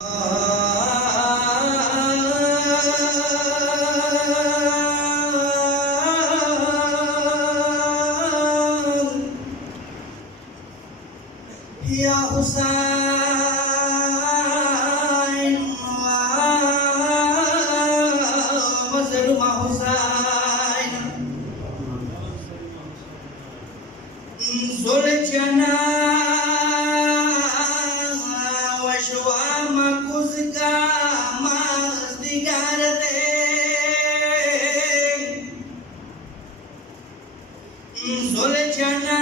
या हुसैन मजलूम हुसैन ज़ुलजना वशवाम कुज़का मज़दिगार दे ज़ुलजना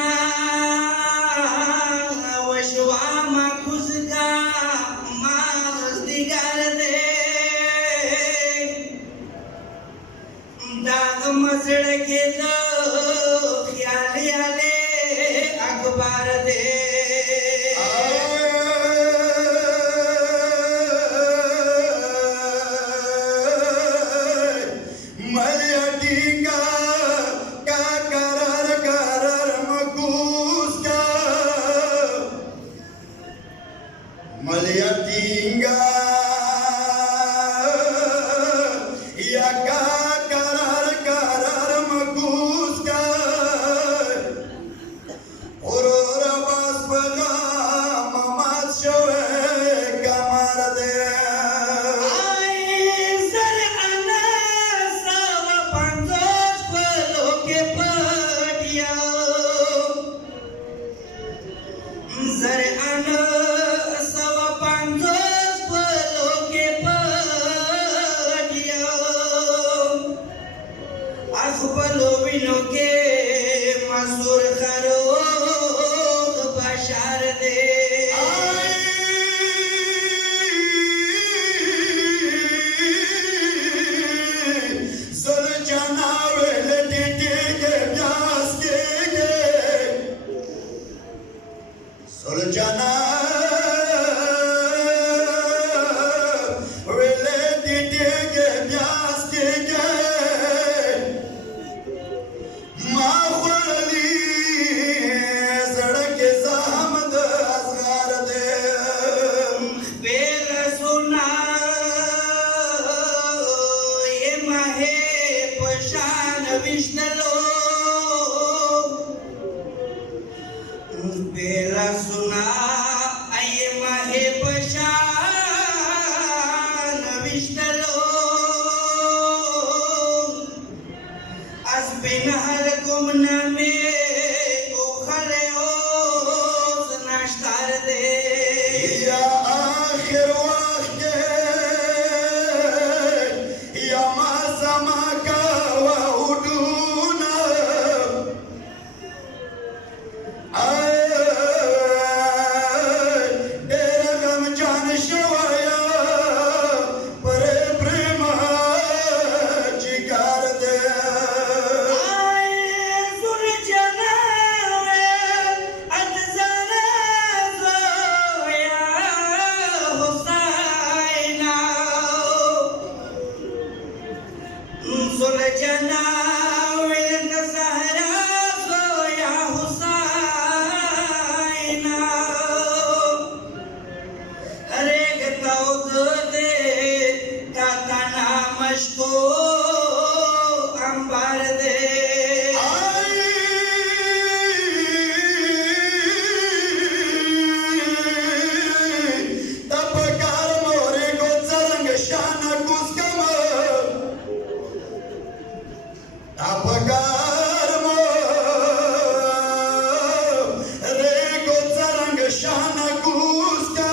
मजड़ के तो ख्याल आले अखबार दे मलियाटिंगा का करार मकूस का मलियाटिंगा या का के मसूर खरोग बशार दे ज़ुलजना वेले टिके प्यास के ज़ुलजना वेले टिके प्यास के विष्णलो बेला सुना आये माहे पशान विष्णलो अस बिनहर गुमना में ओ खले ओ नाश्तार दे या आखिर वक्त या मासमा ज़ुलजना विलन ज़हरा या हुसैन हरे गताउद दे का तना मशको अंबार दे तपकार मोरे को चरंग शान कुस्कम अपकार रे को चरंग शान कुस्का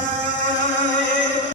पार